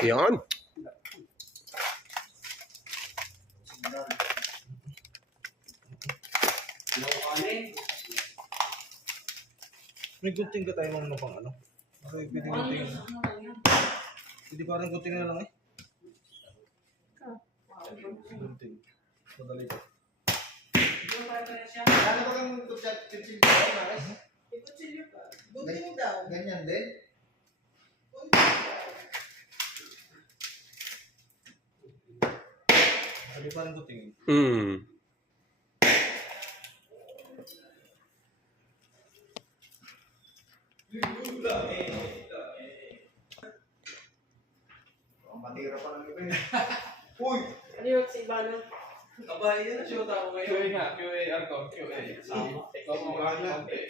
Yan. May gunting ka tayo mga pang ano? Pwede gunting. Hindi parang gunting na lang eh. Gunting. Madali ka. Ano ba kang kutsilyo ka, Maris? Kutsilyo pa. Gunting daw. Ganyan din? Hindi parang gunting. Matira pa lang iba eh. Uy! Ano yung si Ivana? Aba, yan ang show tao ngayon. QA nga, QA, Arto, QA. Ikaw mo mga konti.